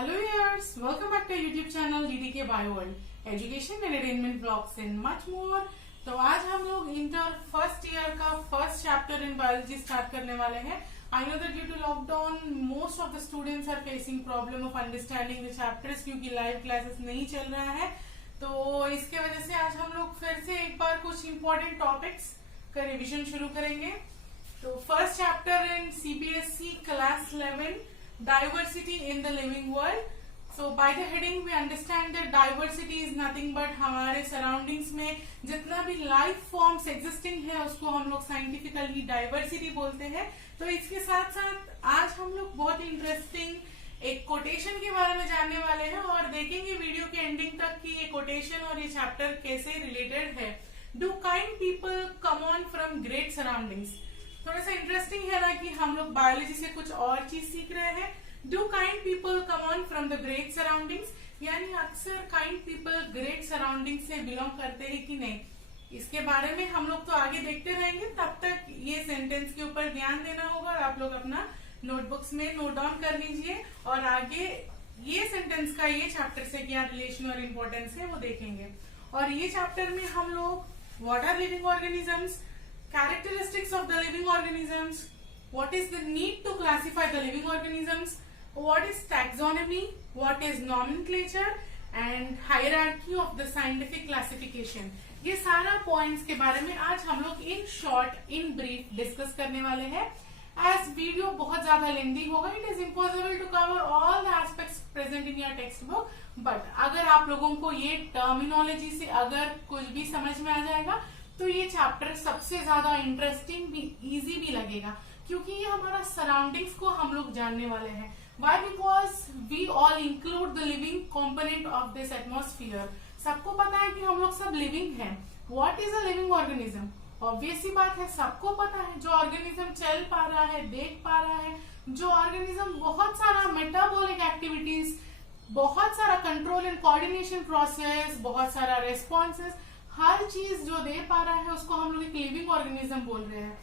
Hello viewers, welcome back to our YouTube channel DDK Bio World, Education, Entertainment, Vlogs and much more। तो आज हम लोग inter first year का first chapter in biology start करने वाले हैं। I know that due to lockdown most of the students are facing problem of understanding the chapters क्योंकि live classes नहीं चल रहा है। तो इसके वजह से आज हम लोग फिर से एक बार कुछ इम्पोर्टेंट टॉपिक्स का रिविजन शुरू करेंगे। तो first chapter in CBSE class 11, diversity in the living world. So by the heading we understand that diversity is nothing but हमारे सराउंडिंग्स में जितना भी लाइफ फॉर्म्स एग्जिस्टिंग है उसको हम लोग साइंटिफिकली डाइवर्सिटी बोलते हैं। तो इसके साथ साथ आज हम लोग बहुत ही इंटरेस्टिंग एक कोटेशन के बारे में जानने वाले हैं और देखेंगे वीडियो के एंडिंग तक कि ये कोटेशन और ये चैप्टर कैसे रिलेटेड है। Do kind people come on from great surroundings. थोड़ा सा इंटरेस्टिंग है ना कि हम लोग बायोलॉजी से कुछ और चीज सीख रहे हैं। Do kind people come on from the great surroundings, यानी अक्सर काइंड पीपल ग्रेट सराउंडिंग से बिलोंग करते हैं कि नहीं, इसके बारे में हम लोग तो आगे देखते रहेंगे। तब तक ये सेंटेंस के ऊपर ध्यान देना होगा और आप लोग अपना नोटबुक्स में नोट डाउन कर लीजिए और आगे ये सेंटेंस का ये चैप्टर से क्या रिलेशन और इम्पोर्टेंस है वो देखेंगे। और ये चैप्टर में हम लोग what are living organisms, characteristics of the living organisms, what is the need to classify the living organisms, what is taxonomy, what is nomenclature and hierarchy of the scientific classification। ये सारा points के बारे में आज हम लोग in short in brief discuss करने वाले हैं। एज वीडियो बहुत ज्यादा लेंदी होगा, it is impossible to cover all the aspects present in your text book, but अगर आप लोगों को ये टर्मिनोलॉजी से अगर कुछ भी समझ में आ जाएगा तो ये चैप्टर सबसे ज्यादा इंटरेस्टिंग भी इजी भी लगेगा क्योंकि ये हमारा सराउंडिंग्स को हम लोग जानने वाले हैं। Why? Because we all include the living component of this atmosphere। सबको पता है कि हम लोग सब लिविंग हैं। What is a living organism? Obvious सी बात है, सबको पता है जो ऑर्गेनिज्म चल पा रहा है, देख पा रहा है, जो ऑर्गेनिज्म बहुत सारा मेटाबॉलिक एक्टिविटीज, बहुत सारा कंट्रोल एंड कोऑर्डिनेशन प्रोसेस, बहुत सारा रेस्पॉन्सेस, हर चीज जो दे पा रहा है उसको हम लोग एक लिविंग ऑर्गेनिज्म बोल रहे हैं।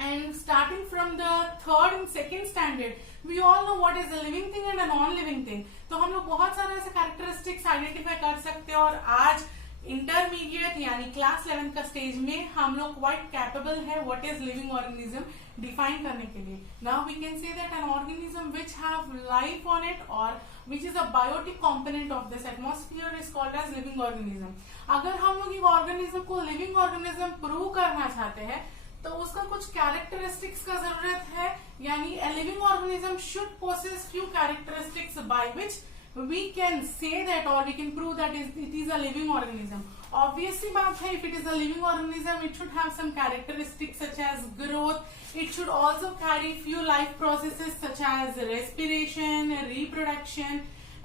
And starting from the third and second standard we all know what is a living thing and a non living thing. तो हम लोग बहुत सारे ऐसे कैरेक्टरिस्टिक्स आइडेंटिफाई कर सकते हैं और आज इंटरमीडिएट यानी क्लास 11 का स्टेज में हम लोग क्वाइट कैपेबल है what is living organism define करने के लिए। Now we can say that an organism which have life on it और which is a biotic component of this atmosphere is called as living organism। अगर हम लोग एक organism को living organism prove करना चाहते हैं तो उसका कुछ कैरेक्टरिस्टिक्स का जरूरत है, यानी a living organism should possess few characteristics by which we can say that or we can prove that it is a living organism। Obviously बात है, if it is a living organism it should have some characteristics such as growth, it should also carry few life processes such as respiration, reproduction,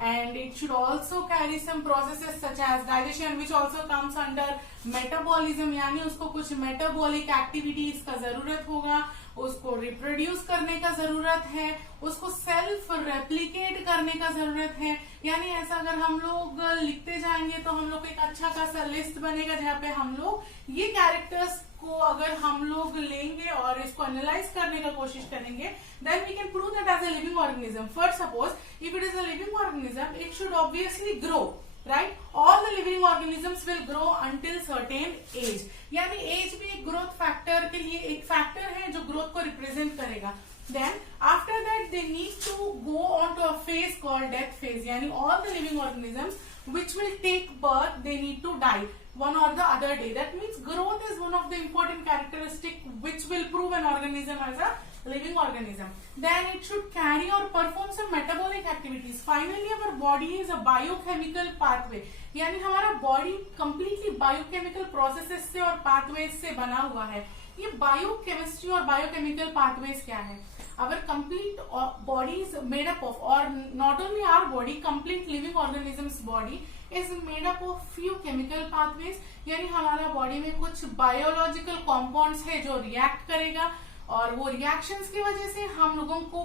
and it should also carry some processes such as digestion which also comes under metabolism, यानी उसको कुछ metabolic activities का जरूरत होगा, उसको reproduce करने का जरूरत है, उसको सेल्फ रेप्लिकेट करने का जरूरत है। यानी ऐसा अगर हम लोग लिखते जाएंगे तो हम लोग एक अच्छा खासा लिस्ट बनेगा जहाँ पे हम लोग ये कैरेक्टर्स को अगर हम लोग लेंगे और इसको एनालाइज करने का कोशिश करेंगे then we can prove that as a living organism। First suppose if it is a living organism it should obviously grow, right? All the living organisms will grow until certain age, यानी as भी एक growth factor के लिए एक factor है जो growth को represent करेगा। Then after that they need to go on to a phase called death phase, यानी all the living organisms which will take birth they need to die one or the other day। That means growth is one of the important characteristic which will prove an organism as a living organism। Then it should carry or perform some metabolic activities। Finally our body is a biochemical pathway, यानी हमारा body completely biochemical processes से और pathways से बना हुआ है। ये biochemistry और बायोकेमिकल पाथवेज क्या है? Our complete body is made up of, or not only our body, complete living organisms body is made up of few chemical pathways, यानी हमारा बॉडी में कुछ बायोलॉजिकल कॉम्पाउंड्स है जो रिएक्ट करेगा और वो रिएक्शंस की वजह से हम लोगों को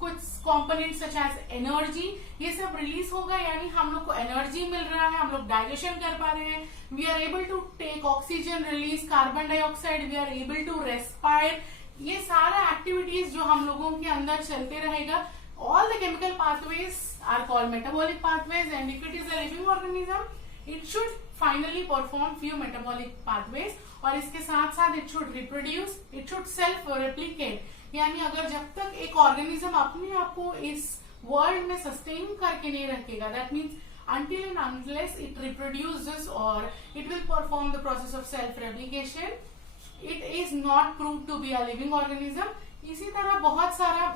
कुछ कंपोनेंट सच एज एनर्जी ये सब रिलीज होगा, यानी हम लोग को एनर्जी मिल रहा है, हम लोग डाइजेशन कर पा रहे हैं, we are able to take oxygen, release carbon dioxide, we are able to respire. ये सारा एक्टिविटीज जो हम लोगों के अंदर चलते रहेगा, all the chemical pathways are called metabolic pathways, and if it is a living organism, it should finally perform few metabolic pathways, और इसके साथ साथ it should reproduce, it should self replicate. यानी अगर जब तक एक ऑर्गेनिज्म अपने आप को इस वर्ल्ड में सस्टेन करके नहीं रखेगा, that means until and unless it reproduces or it will perform the process of self replication, it is not proved to be a living organism. इसी तरह बहुत सारा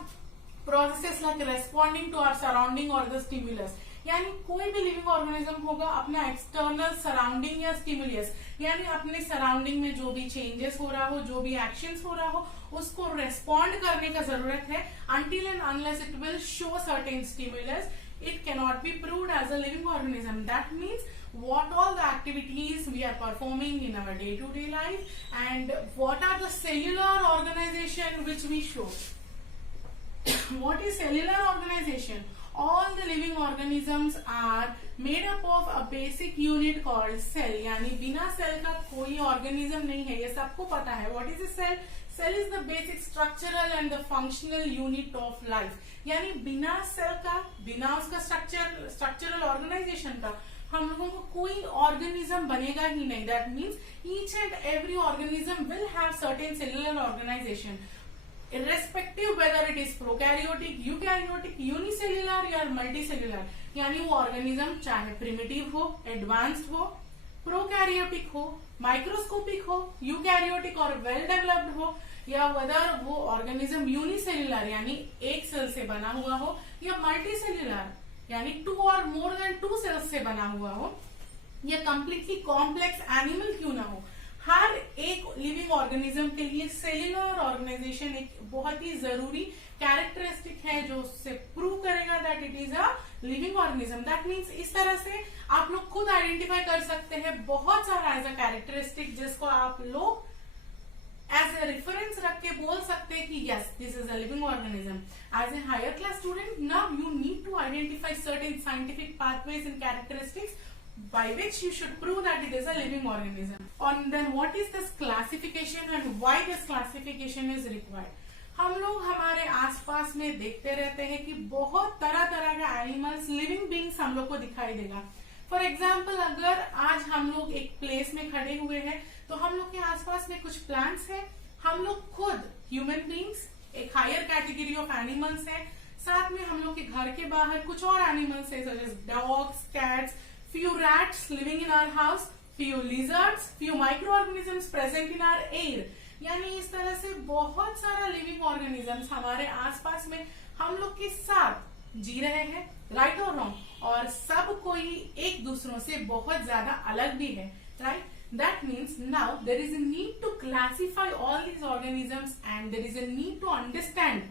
processes like responding to our surrounding or the stimulus, यानी कोई भी living organism होगा अपना external surrounding या स्टिमुलस, यानी अपने सराउंडिंग में जो भी चेंजेस हो रहा हो, जो भी एक्शंस हो रहा हो, उसको रेस्पॉन्ड करने का जरूरत है. until and unless it will show certain stimulus, it cannot be proved as a living organism. That means what all the activities we are performing in our day-to-day life and what are the cellular organization which we show. What is cellular organization? All the living organisms are made up of a basic unit called cell. यानी बिना cell का कोई organism नहीं है, ये सबको पता है. What is a cell? Cell is the basic structural and the functional unit of life. यानी बिना सेल का, बिना उसका स्ट्रक्चरल ऑर्गेनाइजेशन का हम लोगों को कोई ऑर्गेनिज्म बनेगा ही नहीं. That means each and every organism will have certain cellular organisation, irrespective whether it is prokaryotic, eukaryotic, unicellular या multicellular. यानी वो ऑर्गेनिज्म चाहे प्रिमिटिव हो, एडवांस्ड हो, प्रोकैरियोटिक हो, माइक्रोस्कोपिक हो, यूकैरियोटिक और वेल डेवलप्ड हो, या वेदर वो ऑर्गेनिज्म यूनिसेल्युलर यानी एक सेल से बना हुआ हो, या मल्टीसेल्युलर यानी 2 और मोर देन 2 सेल्स से बना हुआ हो, या कंप्लीटली कॉम्प्लेक्स एनिमल क्यों ना हो. हर एक लिविंग ऑर्गेनिज्म के लिए सेल्युलर ऑर्गेनाइजेशन एक बहुत ही जरूरी कैरेक्टरिस्टिक है जो उससे प्रूव करेगा that it is a living organism. That means इस तरह से आप लोग खुद आइडेंटिफाई कर सकते हैं बहुत सारा एज अ कैरेक्टरिस्टिक, जिसको आप लोग एज ए रेफरेंस रख के बोल सकते हैं कि yes this is a living organism. As a higher class student now you need to identify certain scientific pathways and characteristics by which you should prove that it is a living organism. And then what is this classification and why this classification is required? हम लोग हमारे आसपास में देखते रहते हैं कि बहुत तरह तरह के एनिमल्स, लिविंग बींग्स हम लोग को दिखाई देगा. फॉर एग्जाम्पल अगर आज हम लोग एक प्लेस में खड़े हुए हैं तो हम लोग के आसपास में कुछ प्लांट्स हैं, हम लोग खुद ह्यूमन बींग्स एक हायर कैटेगरी ऑफ एनिमल्स है, साथ में हम लोग के घर के बाहर कुछ और एनिमल्स है such as dogs, cats, few rats living in our house, few lizards, few microorganisms present in our air. यानी इस तरह से बहुत सारा लिविंग ऑर्गेनिजम्स हमारे आसपास में हम लोग के साथ जी रहे हैं, राइट और रॉन्ग, और सब कोई एक दूसरों से बहुत ज्यादा अलग भी है, right. That means now there is a need to classify all these organisms and there is a need to understand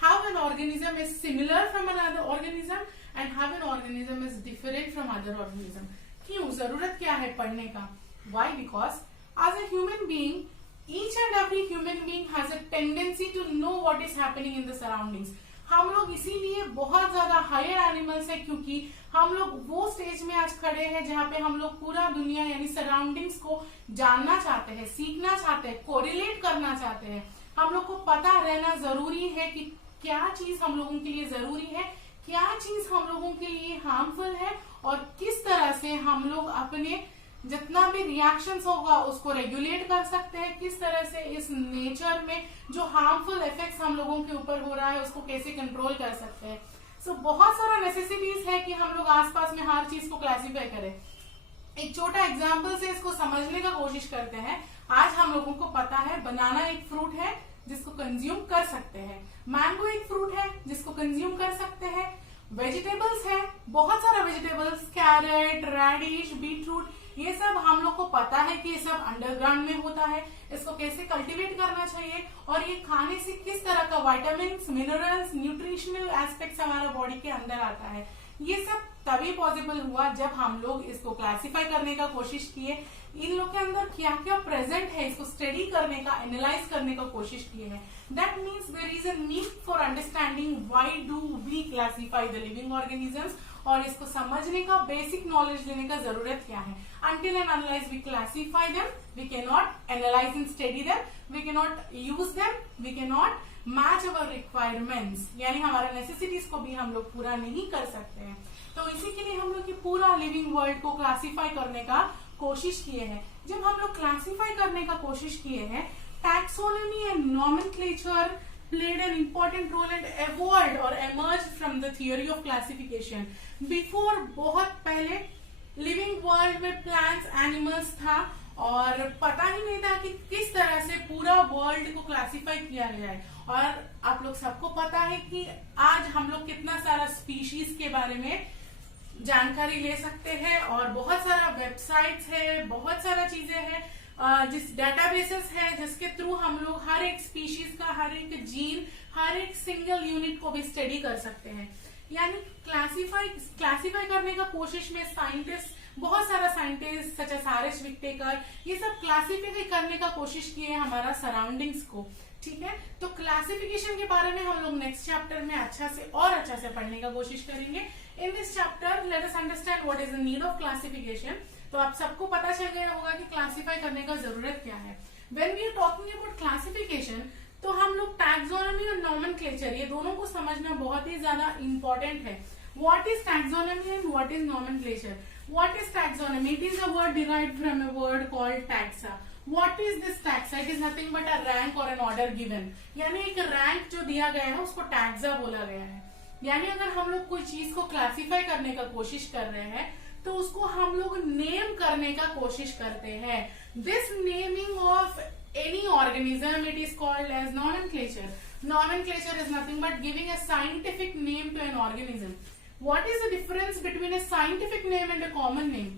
how an organism is similar from another organism and how an organism is different from other organism. क्यों जरूरत क्या है पढ़ने का? Why? Because as a human being, each and every human being has a tendency to know what is happening in the surroundings. हम लोग इसीलिए बहुत ज्यादा हायर एनिमल्स है क्योंकि हम लोग वो स्टेज में आज खड़े हैं जहाँ पे हम लोग पूरा दुनिया यानी सराउंडिंग्स को जानना चाहते हैं, सीखना चाहते हैं, कोरिलेट करना चाहते हैं. हम लोग को पता रहना जरूरी है कि क्या चीज हम लोगों के लिए जरूरी है, क्या चीज हम लोगों के लिए हार्मफुल है, और किस तरह से हम लोग अपने जितना भी रिएक्शंस होगा उसको रेगुलेट कर सकते हैं, किस तरह से इस नेचर में जो हार्मफुल इफेक्ट्स हम लोगों के ऊपर हो रहा है उसको कैसे कंट्रोल कर सकते हैं. सो बहुत सारा नेसेसिटीज है कि हम लोग आसपास में हर चीज को क्लासिफाई करें. एक छोटा एग्जाम्पल से इसको समझने का कोशिश करते हैं. आज हम लोगों को पता है बनाना एक फ्रूट है जिसको कंज्यूम कर सकते हैं, मैंगो एक फ्रूट है जिसको कंज्यूम कर सकते हैं, वेजिटेबल्स है बहुत सारा वेजिटेबल्स, कैरेट, रेडिश, बीटरूट, ये सब हम लोग को पता है कि ये सब अंडरग्राउंड में होता है, इसको कैसे कल्टीवेट करना चाहिए और ये खाने से किस तरह का विटामिन, मिनरल्स, न्यूट्रिशनल एस्पेक्ट्स हमारा बॉडी के अंदर आता है. ये सब तभी पॉसिबल हुआ जब हम लोग इसको क्लासिफाई करने का कोशिश किए, इन लोग के अंदर क्या क्या प्रेजेंट है इसको स्टडी करने का, एनालाइज करने का कोशिश किए हैं. That means there is a need for understanding why do we classify the living organisms, और इसको समझने का बेसिक नॉलेज लेने का जरूरत क्या है. Until and unless we classify them, we cannot analyze and study them, we cannot use them, we cannot match our requirements, यानी हमारा नेसेसिटीज को भी हम लोग पूरा नहीं कर सकते हैं। तो इसी के लिए हम लोग ये पूरा लिविंग वर्ल्ड को क्लासिफाई करने का कोशिश किए हैं। जब हम लोग क्लासिफाई करने का कोशिश किए हैं, taxonomy and nomenclature played an important role and evolved or emerged from the theory of classification. Before बहुत पहले लिविंग वर्ल्ड में प्लांट्स एनिमल्स था और पता ही नहीं था कि किस तरह से पूरा वर्ल्ड को क्लासिफाई किया गया है। और आप लोग सबको पता है कि आज हम लोग कितना सारा स्पीशीज के बारे में जानकारी ले सकते हैं और बहुत सारा वेबसाइट्स है, बहुत सारा चीजें हैं, जिस डेटाबेसेस है जिसके थ्रू हम लोग हर एक स्पीशीज का, हर एक जीन, हर एक सिंगल यूनिट को भी स्टडी कर सकते हैं। यानी क्लासिफाई करने का कोशिश में साइंटिस्ट, बहुत सारा scientist such as R H. Whittaker, ये सब क्लासिफाई करने का कोशिश किए हमारा सराउंडिंग्स को। ठीक है, तो क्लासिफिकेशन के बारे में हम लोग नेक्स्ट चैप्टर में अच्छा से पढ़ने का कोशिश करेंगे। In this chapter let us understand what is the need of classification. तो आप सबको पता चल गया होगा कि क्लासिफाई करने का जरूरत क्या है। When we are talking about classification, तो हम लोग टैक्सोनॉमी और नॉमेनक्लेचर, ये दोनों को समझना बहुत ही ज्यादा इंपॉर्टेंट है। What is taxonomy and what is nomenclature? What is taxonomy? It is a word derived from a word called taxa. What is this taxa? It is nothing but a rank or an order given. यानी एक rank जो दिया गया है उसको taxa बोला गया है। यानी अगर हम लोग कोई चीज को क्लासिफाई करने का कोशिश कर रहे हैं तो उसको हम लोग नेम करने का कोशिश करते हैं। This naming of any organism, it is called as nomenclature. Nomenclature is nothing but giving a scientific name to an organism. What is the difference between a scientific name and a common name?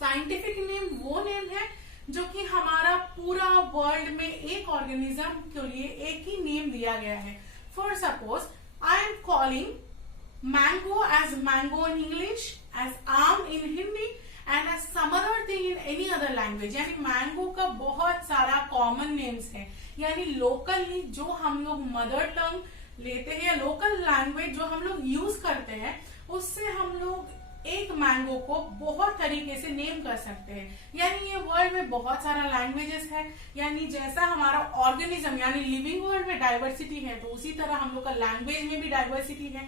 Scientific name वो name है जो कि हमारा पूरा world में एक organism के लिए एक ही नेम दिया गया है। For suppose I am calling mango as mango in English, as aam in Hindi and as some other thing in any other language. यानी मैंगो का बहुत सारा कॉमन नेम्स है, यानी लोकली जो हम लोग मदर टंग लेते हैं या लोकल लैंग्वेज जो हम लोग यूज करते हैं, उससे हम लोग एक मैंगो को बहुत तरीके से नेम कर सकते हैं। यानी ये वर्ल्ड में बहुत सारा लैंग्वेजेस है, यानी जैसा हमारा ऑर्गेनिज्म यानी लिविंग वर्ल्ड में डाइवर्सिटी है, तो उसी तरह हम लोग का लैंग्वेज में भी डाइवर्सिटी है।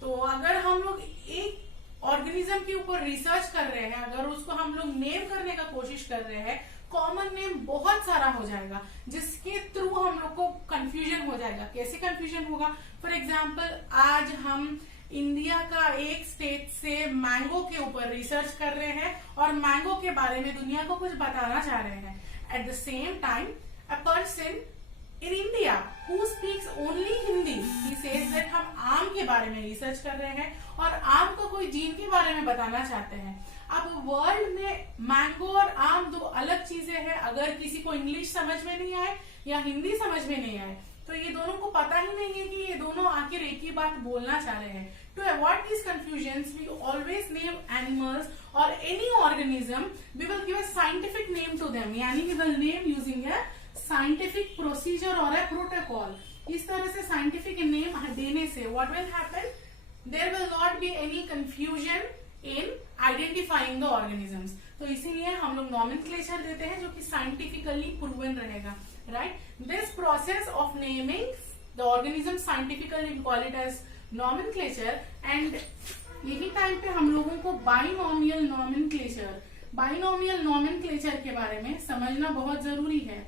तो अगर हम लोग एक ऑर्गेनिज्म के ऊपर रिसर्च कर रहे हैं, अगर उसको हम लोग नेम करने का कोशिश कर रहे हैं, कॉमन नेम बहुत सारा हो जाएगा जिसके थ्रू हम लोग को कंफ्यूजन हो जाएगा। कैसे कंफ्यूजन होगा? फॉर एग्जाम्पल आज हम इंडिया का एक स्टेट से मैंगो के ऊपर रिसर्च कर रहे हैं और मैंगो के बारे में दुनिया को कुछ बताना चाह रहे हैं। At the same time a person in India who speaks only Hindi, he says that हम आम के बारे में रिसर्च कर रहे हैं और आम को कोई जीन के बारे में बताना चाहते हैं। अब वर्ल्ड में मैंगो और आम दो अलग चीजें हैं। अगर किसी को इंग्लिश समझ में नहीं आए या हिंदी समझ में नहीं आए तो ये दोनों को पता ही नहीं है कि ये दोनों आखिर एक ही बात बोलना चाह रहे हैं। To avoid these confusions, we always name animals or any organism, we will give a scientific name to them. यानी we will name using a scientific procedure or a protocol. इस तरह से scientific name देने से what will happen? There will not be any confusion in identifying the organisms. तो इसीलिए हम लोग nomenclature देते हैं जो कि scientifically proven रहेगा, right? This process of naming the organism scientifically we call it as nomenclature, and यही टाइम पे हम लोगों को बाइनोमियल नॉमेनक्लेचर के बारे में समझना बहुत जरूरी है।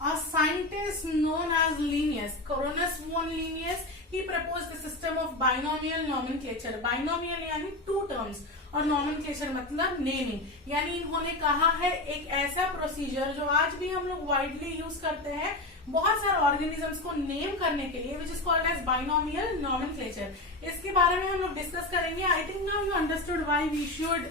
A scientist known as Linnaeus, Coronus von Linnaeus, he proposed the system of binomial nomenclature. Binomial यानी two terms और nomenclature मतलब naming, यानी इन्होंने कहा है एक ऐसा प्रोसीजर जो आज भी हम लोग वाइडली यूज करते हैं बहुत सारे ऑर्गेनिजम्स को नेम करने के लिए, which is called as binomial nomenclature. इसके बारे में हम लोग डिस्कस करेंगे। I think now you understood why we should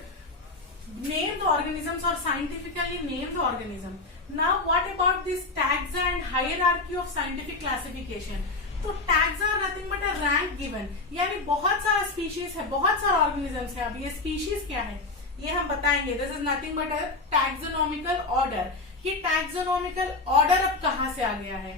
name the organisms और scientifically name the organism. Now what about this taxa and hierarchy of scientific classification? तो taxa are nothing but a rank given, यानी बहुत सारा species है, बहुत सारा organisms है। अब ये स्पीशीज क्या है ये हम बताएंगे। This is nothing but a taxonomical order. कि टैक्सोनॉमिकल ऑर्डर अब कहां से आ गया है?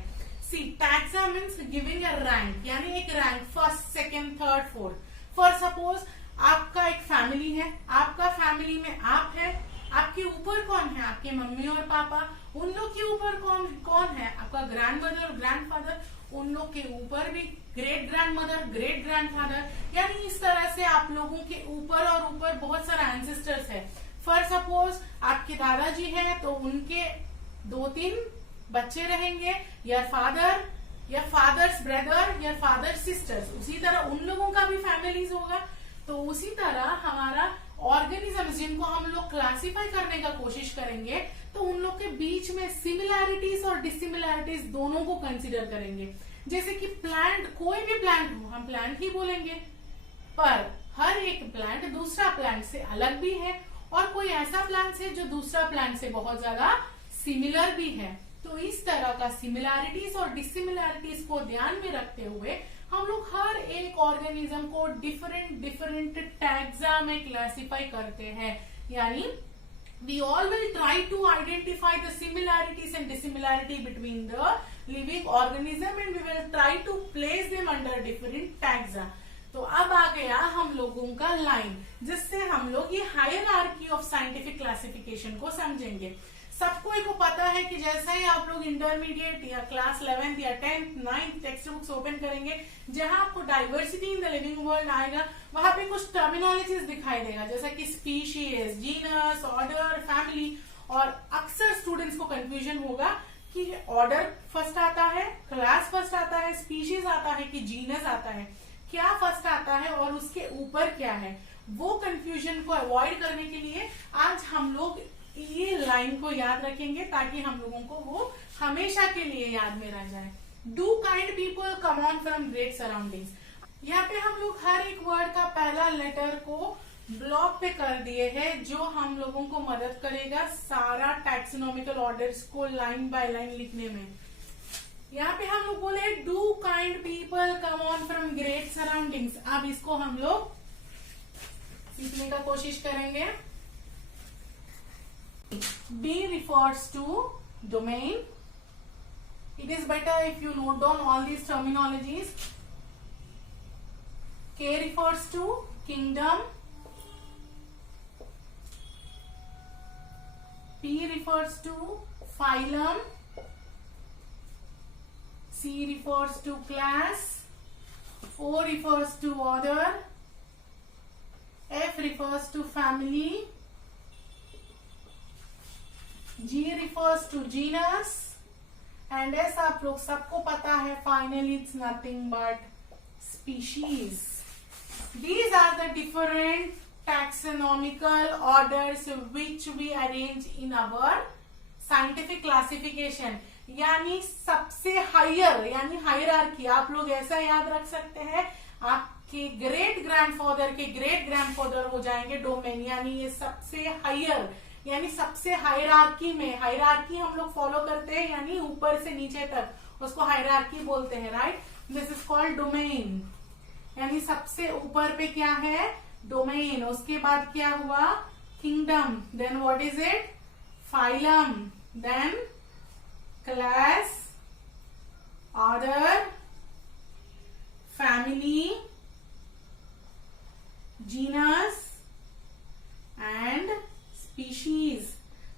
See, taxa means giving a rank, यानी एक rank, first, second, third, fourth. For suppose आपका एक फैमिली है, आपका फैमिली में आप है, आपके ऊपर कौन है? आपके मम्मी और पापा। उन लोग के ऊपर कौन कौन है? आपका ग्रैंड मदर और ग्रैंडफादर। उन लोग के ऊपर भी great grand mother, great grandfather. यानी इस तरह से आप लोगों के ऊपर और ऊपर बहुत सारा एंसेस्टर्स है। फॉर सपोज आपके दादाजी है तो उनके 2-3 बच्चे रहेंगे, या फादर, या फादर्स ब्रदर, या फादर सिस्टर्स। उसी तरह उन लोगों का भी फैमिलीज होगा। तो उसी तरह हमारा ऑर्गेनिजम्स जिनको हम लोग क्लासिफाई करने का कोशिश करेंगे तो उन लोग के बीच में सिमिलैरिटीज और डिसिमिलैरिटीज दोनों को कंसीडर करेंगे। जैसे कि प्लांट, कोई भी प्लांट हो, हम प्लांट ही बोलेंगे, पर हर एक प्लांट दूसरा प्लांट से अलग भी है, और कोई ऐसा प्लांट है जो दूसरा प्लांट से बहुत ज्यादा सिमिलर भी है। तो इस तरह का सिमिलैरिटीज और डिसिमिलैरिटीज को ध्यान में रखते हुए हम लोग हर एक ऑर्गेनिज्म को डिफरेंट टैग्सा में क्लासिफाई करते हैं। यानी we all will try to identify the similarities and dissimilarity between the living organism and we will try to place them under different taxa. तो अब आ गया हम लोगों का लाइन, जिससे हम लोग ये हायरार्की ऑफ साइंटिफिक क्लासिफिकेशन को समझेंगे। सबको को पता है कि जैसा ही आप लोग इंटरमीडिएट या क्लास 11th या 10th 9th text books open करेंगे, जहां आपको diversity in the living world आएगा, वहां पे कुछ टर्मिनोलॉजीज दिखाई देगा, जैसा कि स्पीशीज, जीनस, ऑर्डर, फैमिली। और अक्सर स्टूडेंट्स को कंफ्यूजन होगा कि ऑर्डर फर्स्ट आता है, क्लास फर्स्ट आता है, स्पीशीज आता है कि जीनस आता है, क्या फर्स्ट आता है और उसके ऊपर क्या है। वो कंफ्यूजन को अवॉइड करने के लिए आज हम लोग ये लाइन को याद रखेंगे, ताकि हम लोगों को वो हमेशा के लिए याद में रह जाए। Do kind people come on from great surroundings. यहाँ पे हम लोग हर एक वर्ड का पहला लेटर को ब्लॉक पे कर दिए हैं, जो हम लोगों को मदद करेगा सारा टैक्सोनॉमिकल ऑर्डर्स को लाइन बाय लाइन लिखने में। यहाँ पे हम लोग बोले do kind people come on from great surroundings. अब इसको हम लोग सीखने का कोशिश करेंगे। D refers to domain. It is better if you note down all these terminologies. K refers to kingdom. P refers to phylum. C refers to class. O refers to order. F refers to family. G refers to genus, and S आप लोग सबको पता है, finally it's nothing but species. These are the different taxonomical orders which we arrange in our scientific classification. यानी सबसे higher, यानी hierarchy. आप लोग ऐसा याद रख सकते हैं, आपके ग्रेट ग्रैंडफादर के ग्रेट ग्रैंडफादर हो जाएंगे डोमेन, यानी ये सबसे हायर, यानी सबसे हायरार्की में। हायरार्की हम लोग फॉलो करते हैं, यानी ऊपर से नीचे तक, उसको हायरार्की बोलते हैं, right. This is called domain. यानी सबसे ऊपर पे क्या है? डोमेन। उसके बाद क्या हुआ? Kingdom. Then what is it? Phylum. Then class, order, family, genus and species.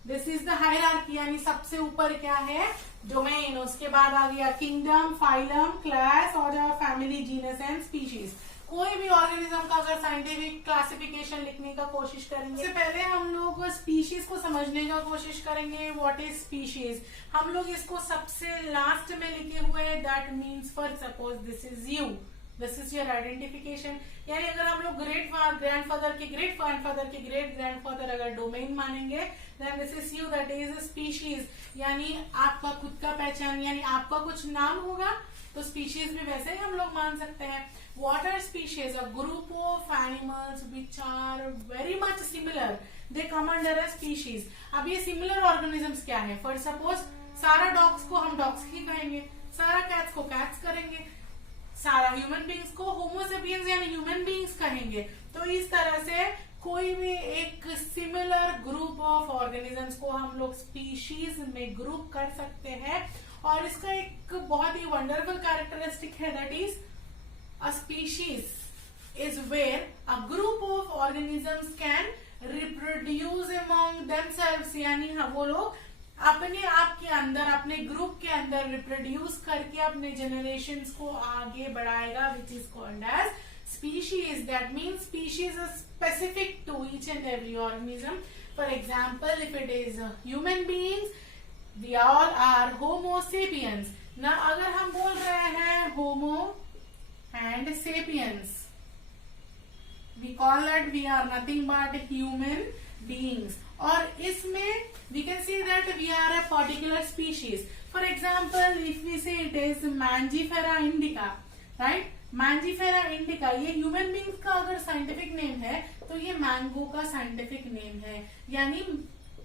This is the hierarchy, यानी सबसे ऊपर क्या है? डोमेन। उसके बाद आ गया kingdom, phylum, class, order, family, genus and species. कोई भी ऑर्गेनिज्म का अगर साइंटिफिक क्लासिफिकेशन लिखने का कोशिश करेंगे, इससे पहले हम लोग स्पीशीज को समझने का कोशिश करेंगे। What is species? हम लोग इसको सबसे लास्ट में लिखे हुए हैं। That means for suppose this is you, this is your identification. यानी अगर हम लोग ग्रेट ग्रैंडफादर के ग्रेट ग्रैंडफादर के ग्रेट ग्रैंडफादर अगर डोमेन मानेंगे, then this is you, that is species. यानी आपका खुद का पहचान, यानी आपका कुछ नाम होगा तो स्पीशीज भी वैसे ही हम लोग मान सकते हैं। What are species? A group of animals which are very much similar. They come under a species. अब ये similar organisms क्या है? For suppose सारा dogs को हम dogs ही कहेंगे, सारा cats को cats करेंगे, सारा human beings को homo sapiens यानी human beings कहेंगे। तो इस तरह से कोई भी एक similar group of organisms को हम लोग species में group कर सकते हैं। और इसका एक बहुत ही wonderful characteristic है, that is a species is where a group of organisms can reproduce among themselves, यानी वो लोग अपने आप के अंदर, अपने ग्रुप के अंदर रिप्रोड्यूस करके अपने जनरेशंस को आगे बढ़ाएगा, which is called as species. That means species is specific to each and every organism. For example, if it is human beings, we all are Homo sapiens. ना अगर हम बोल रहे हैं Homo and sapiens, we call that we are nothing but human beings. और इसमें we can say that we are a particular species. For example, if we say it is Mangifera indica, right? Mangifera indica, ये human beings का अगर scientific name है तो ये mango का scientific name है. यानी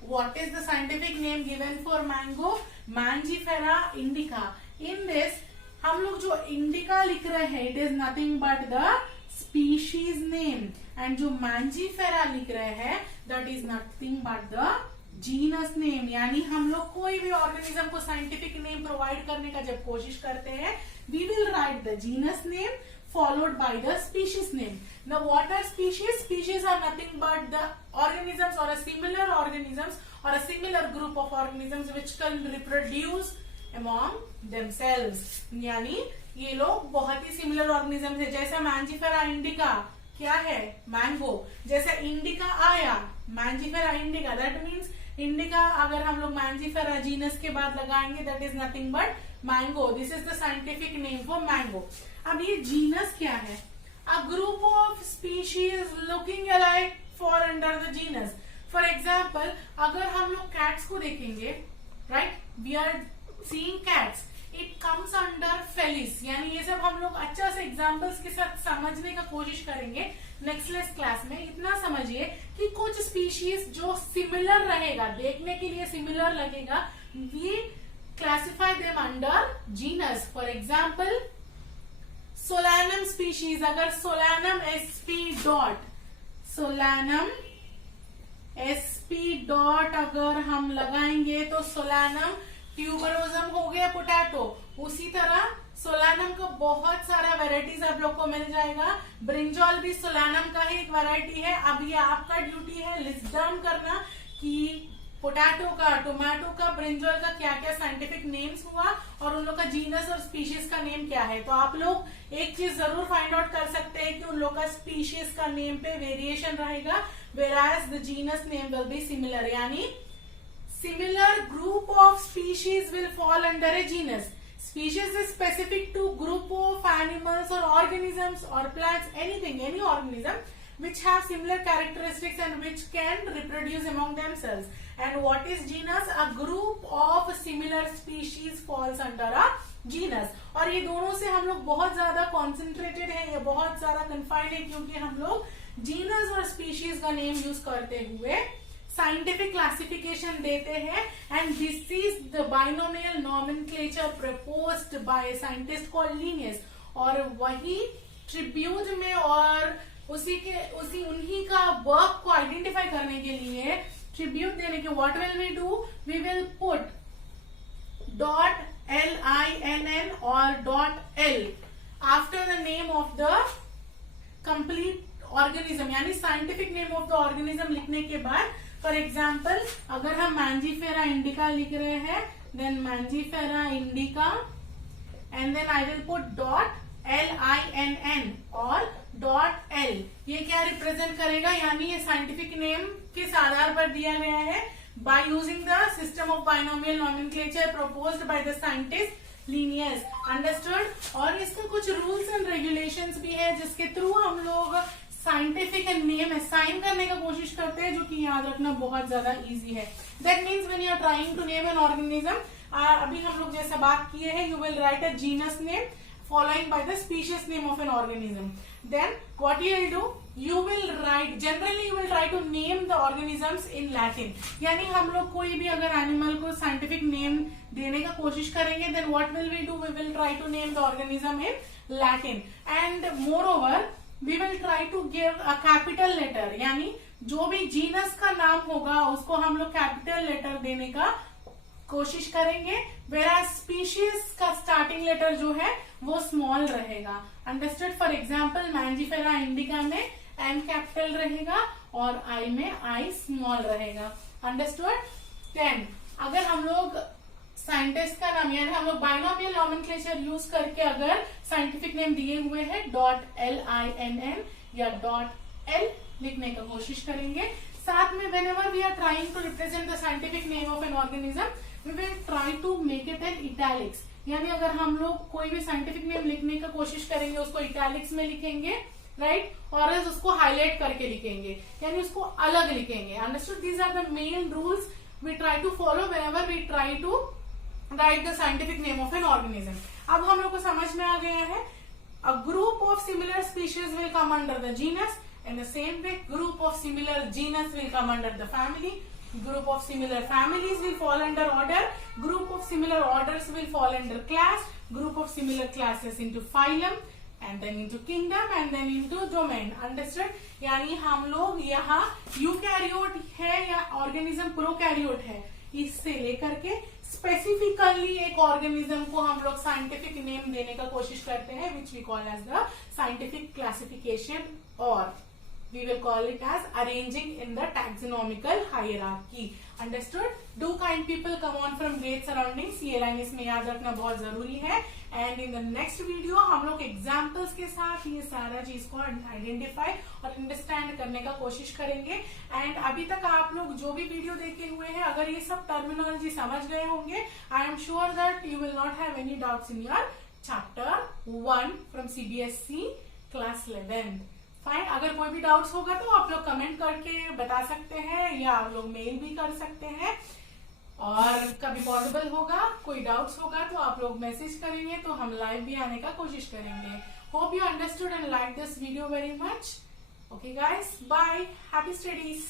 what is the scientific name given for mango? Mangifera indica. In this हम लोग जो इंडिका लिख रहे हैं, it is nothing but the species name, and जो मैंजीफेरा लिख रहे हैं that is nothing but the genus name. यानी हम लोग कोई भी ऑर्गेनिज्म को साइंटिफिक नेम प्रोवाइड करने का जब कोशिश करते हैं, we will write the genus name followed by the species name. Now what are species? Species are nothing but the organisms or a similar organisms or a similar group of organisms which can reproduce among themselves. यानी ये लोग बहुत ही similar organism है. जैसा Mangifera indica क्या है? Mango. जैसा indica आया, Mangifera indica, that means indica अगर हम लोग मैंजीफेरा जीनस के बाद लगाएंगे that is nothing but mango. This is the scientific name for mango. अब ये जीनस क्या है? A group of species looking alike for under the genus. For example, अगर हम लोग कैट्स को देखेंगे, right, we are seeing cats, it comes under Felis. यानी ये सब हम लोग अच्छा से एग्जाम्पल्स के साथ समझने का कोशिश करेंगे नेक्स्ट क्लास में. इतना समझिए कि कुछ स्पीशीज जो सिमिलर रहेगा, देखने के लिए सिमिलर लगेगा, we classify them under genus. For example, Solanum species. अगर Solanum SP dot, Solanum SP dot अगर हम लगाएंगे तो सोलैनम ट्यूबरोजम हो गया पोटैटो. उसी तरह सोलैनम का बहुत सारा वेराइटीज आप लोग को मिल जाएगा. ब्रिंजॉल भी सोलैनम का ही एक वेराइटी है. अब ये आपका ड्यूटी है लिस्ट डाउन करना कि पोटैटो का, टोमेटो का, ब्रिंजॉल का क्या क्या साइंटिफिक नेम्स हुआ और उन लोग का जीनस और स्पीशीज का नेम क्या है. तो आप लोग एक चीज जरूर फाइंड आउट कर सकते हैं कि उन लोग का स्पीशीज का नेम पे वेरिएशन रहेगा, whereas the genus name will be similar. यानी similar group of species will fall under a genus. Species is specific to group of animals or organisms or plants, anything, any organism which have similar characteristics and which can reproduce among themselves. And what is genus? A group of similar species falls under a genus. और ये दोनों से हम लोग बहुत ज्यादा concentrated है, ये बहुत ज्यादा confined है, क्योंकि हम लोग genus और species का नेम यूज करते हुए साइंटिफिक क्लासिफिकेशन देते हैं. And this is the binomial nomenclature proposed by scientist called Linnaeus. और वही ट्रिब्यूट में और उन्हीं का वर्क को आइडेंटिफाई करने के लिए, ट्रिब्यूट देने के, what will we do? We will put dot LINN और dot L after the name of the complete organism. यानी scientific name of the organism लिखने के बाद, फॉर एग्जाम्पल, अगर हम मैंजीफेरा इंडिका लिख रहे हैं, then Mangifera indica and then I will put dot LINN और डॉट L. ये क्या रिप्रेजेंट करेगा? यानी ये साइंटिफिक नेम किस आधार पर दिया गया है? By using the system of binomial nomenclature proposed by the scientist Linnaeus. Understood? और इसके कुछ रूल्स एंड रेगुलेशंस भी है जिसके थ्रू हम लोग साइंटिफिक नेम असाइन करने का कोशिश करते हैं, जो कि याद रखना बहुत ज्यादा इजी है. That means when you are trying to name an organism, अभी हम लोग जैसा बात किए हैं, you will write a genus name following by the species name of an organism. Then what you will do? you will write, generally you will try to name the organisms in Latin. यानी हम लोग कोई भी अगर animal को scientific name देने का कोशिश करेंगे, then what will we do? We will try to name the organism in Latin. And moreover, we will try to give a capital letter. यानी जो भी जीनस का नाम होगा उसको हम लोग कैपिटल लेटर देने का कोशिश करेंगे, whereas स्पीशीज का स्टार्टिंग लेटर जो है वो स्मॉल रहेगा. Understood? For example, Mangifera indica में M कैपिटल रहेगा और आई में आई स्मॉल रहेगा। अंडरस्टूड। 10 अगर हम लोग साइंटिस्ट का नाम यानी हम लोग बाइनोमियल नॉमेनक्लेचर यूज करके अगर साइंटिफिक नेम दिए हुए हैं .LINN या .L लिखने का कोशिश करेंगे। साथ में whenever we are trying to represent the scientific name of an organism we will try to make it in italics, यानी अगर हम लोग कोई भी साइंटिफिक नेम लिखने का कोशिश करेंगे उसको इटैलिक्स में लिखेंगे, राइट, और उसको हाईलाइट करके लिखेंगे यानी उसको अलग लिखेंगे। Understood. These are the main rules we try to follow whenever we try to write the scientific name of an organism। अब हम लोग को समझ में आ गया है a group of similar species will come under the genus, in the same way group of similar genus will come under the family, group of similar families will fall under order, group of similar orders will fall under class, group of similar classes into phylum and then into kingdom and then into domain। Understood। यानी हम लोग यहाँ eukaryote है या organism prokaryote है, इससे लेकर के स्पेसिफिकली एक ऑर्गेनिज्म को हम लोग साइंटिफिक नेम देने का कोशिश करते हैं which we call as the scientific classification और we will call it as arranging in the taxonomical hierarchy। Understood। Do kind people come on from great surroundings, ये लाइन इसमें याद रखना बहुत जरूरी है। And in the next video हम लोग एग्जाम्पल्स के साथ ये सारा चीज को आइडेंटिफाई और अंडरस्टैंड करने का कोशिश करेंगे। एंड अभी तक आप लोग जो भी वीडियो देखे हुए हैं अगर ये सब टर्मिनोलॉजी समझ गए होंगे, I am sure that you will not have any doubts in your chapter 1 from CBSE class 11। Fine. अगर कोई भी डाउट्स होगा तो आप लोग कमेंट करके बता सकते हैं या आप लोग मेल भी कर सकते हैं, और कभी पॉसिबल होगा कोई डाउट्स होगा तो आप लोग मैसेज करेंगे तो हम लाइव भी आने का कोशिश करेंगे। Hope you understood and like this video very much. Okay guys, bye, happy studies.